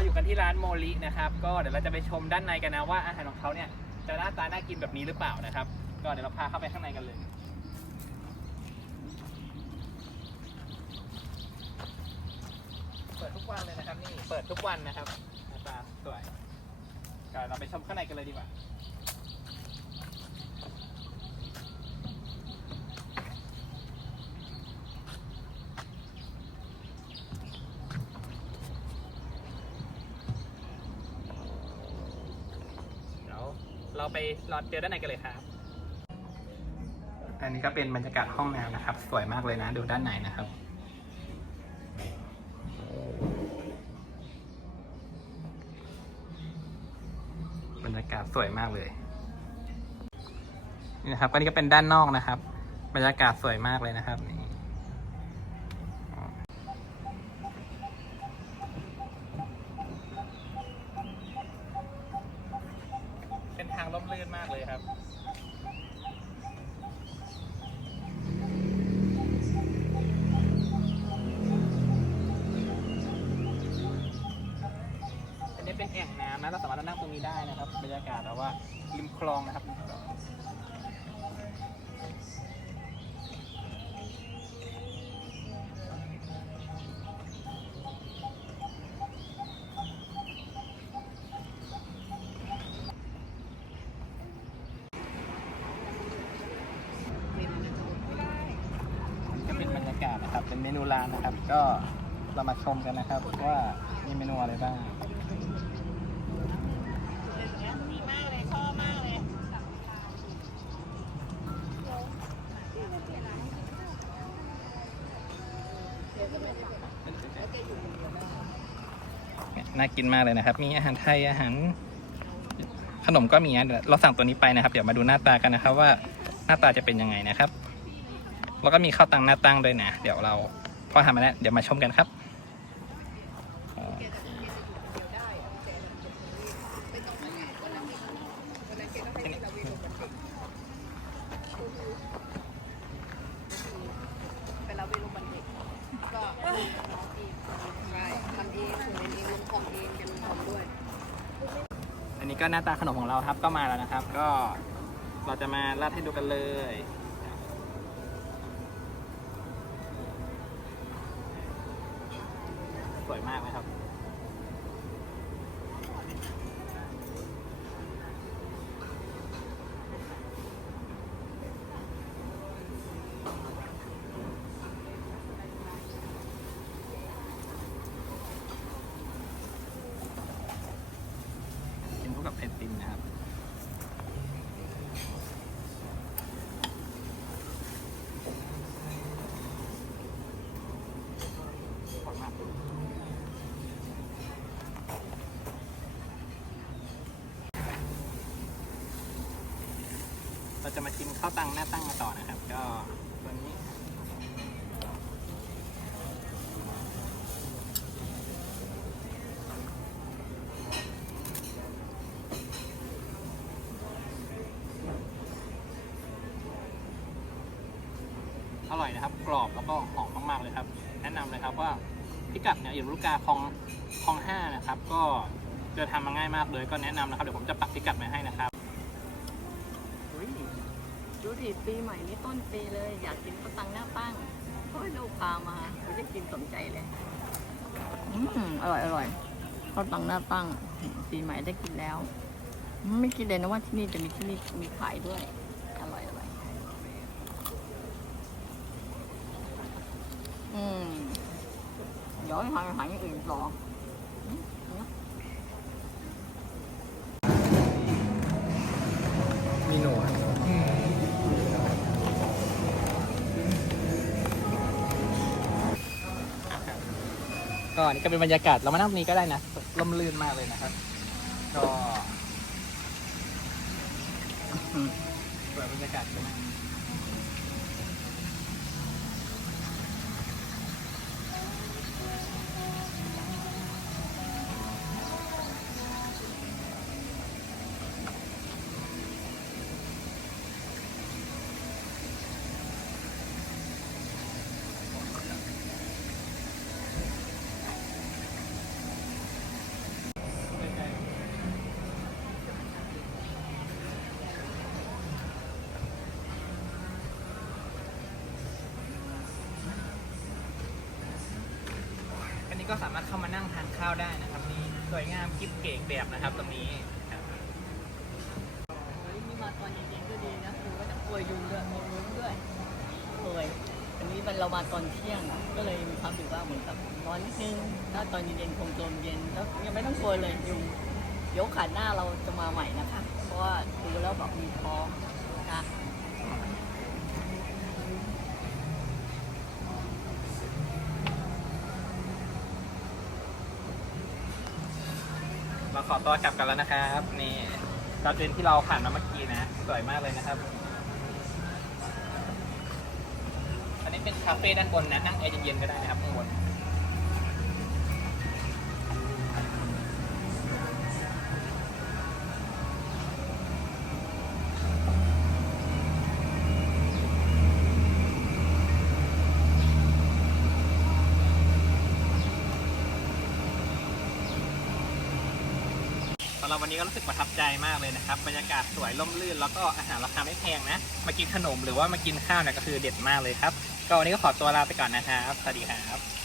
เราอยู่กันที่ร้านโมลินะครับ ก็เดี๋ยวเราจะไปชมด้านในกันนะว่าอาหารของเขาเนี่ยจะหน้าตาน่ากินแบบนี้หรือเปล่านะครับ ก็เดี๋ยวเราพาเข้าไปข้างในกันเลย เปิดทุกวันเลยนะครับนี่ เปิดทุกวันนะครับหน้าตาสวยก็เราไปชมข้างในกันเลยดีกว่า เดี๋ยว เราไปรอเจอด้านในกันเลยครับ อันนี้ก็เป็นบรรยากาศห้องน้ำนะครับ สวยมากเลยนะ ดูด้านในนะครับ บรรยากาศสวยมากเลย นี่นะครับก็นี่ก็เป็นด้านนอกนะครับ บรรยากาศสวยมากเลยนะครับนี่เป็นทางล่มลื่นมากเลยครับ อันนี้เป็นแอ่งน้ำนะเราสามารถนั่งตรงนี้ได้นะครับบรรยากาศแบบว่าริมคลองนะครับ นูร้านนะครับ ก็เรามาชมกันนะครับว่ามีเมนูอะไรบ้างน่ากินมากเลยนะครับ มีอาหารไทยอาหารขนมก็มีนะเดี๋ยวเราสั่งตัวนี้ไปนะครับ เดี๋ยวมาดูหน้าตากันนะครับ ว่าหน้าตาจะเป็นยังไงนะครับ แล้วก็มีข้าวตังหน้าตั้งด้วยนะ เดี๋ยวเรา พอทำมาแล้วเดี๋ยวมาชมกันครับอันนี้ก็หน้าตาขนมของเราครับก็มาแล้วนะครับ ก็เราจะมาราดให้ดูกันเลย มากไหมครับ กินคู่กับไอติมนะครับ อร่อยมาก เราจะมาชิมข้าวตังหน้าตั้งกันต่อนะครับ ก็ตัวนี้อร่อยนะครับ กรอบแล้วก็หอมมากๆเลยครับ แนะนำเลยครับว่าพิกัดเนี่ยอยู่ลูกกาคลองคลองห้านะครับ ก็เดินทางมาง่ายมากเลยก็แนะนำนะครับ เดี๋ยวผมจะปักพิกัดไว้ให้นะครับ ดูดิปีใหม่นี่ต้นปีเลย อยากกินข้าวตังหน้าตั้งเฮ้ยลูกพามาเราจะกินสนใจเลยอืมอร่อยอร่อยข้าวตังหน้าตั้งปีใหม่ได้กินแล้ว ไม่คิดเลยนะว่าที่นี่จะมีที่นี่มีขายด้วยอร่อยอร่อยอืมเดี๋ยวให้ทานอาหารอย่างอื่นต่อ อันนี้ก็เป็นบรรยากาศเรามานั่งตรงนี้ก็ได้นะร่มรื่นมากเลยนะครับก็เปิดบรรยากาศกันนะ เข้ามานั่งทานข้าวได้นะครับนี่สวยงามกิ๊บเก๋แบบนะครับตรงนี้ครับนี่มาตอนเย็นๆก็ดีนะคือว่าจะป่วยยุงด้วยมียุงด้วยป่วยอันนี้มันเรามาตอนเที่ยงอะก็เลยมีความรู้สึกว่าเหมือนกับร้อนนิดนึงถ้าตอนเย็นๆคงลมเย็นแล้วยังไม่ต้องกลัวเลยยุงเดี๋ยวขาดหน้าเราจะมาใหม่นะคะ เพราะว่าดูแล้วแบบมีท้องนะคะ เราขอตัวกลับกันแล้วนะครับนี่ดาวเดนที่เราผ่านมาเมื่อกี้นะสวยมากเลยนะครับ อันนี้เป็นคาเฟ่ด้านบนนะนั่งแอร์เย็นๆก็ได้นะครับข้างบน เราวันนี้ก็รู้สึกประทับใจมากเลยนะครับบรรยากาศสวยร่มรื่นแล้วก็อาหารราคาไม่แพงนะ มากินขนมหรือว่ามากินข้าวเนี่ยก็คือเด็ดมากเลยครับ ก็วันนี้ก็ขอตัวลาไปก่อนนะครับ สวัสดีครับ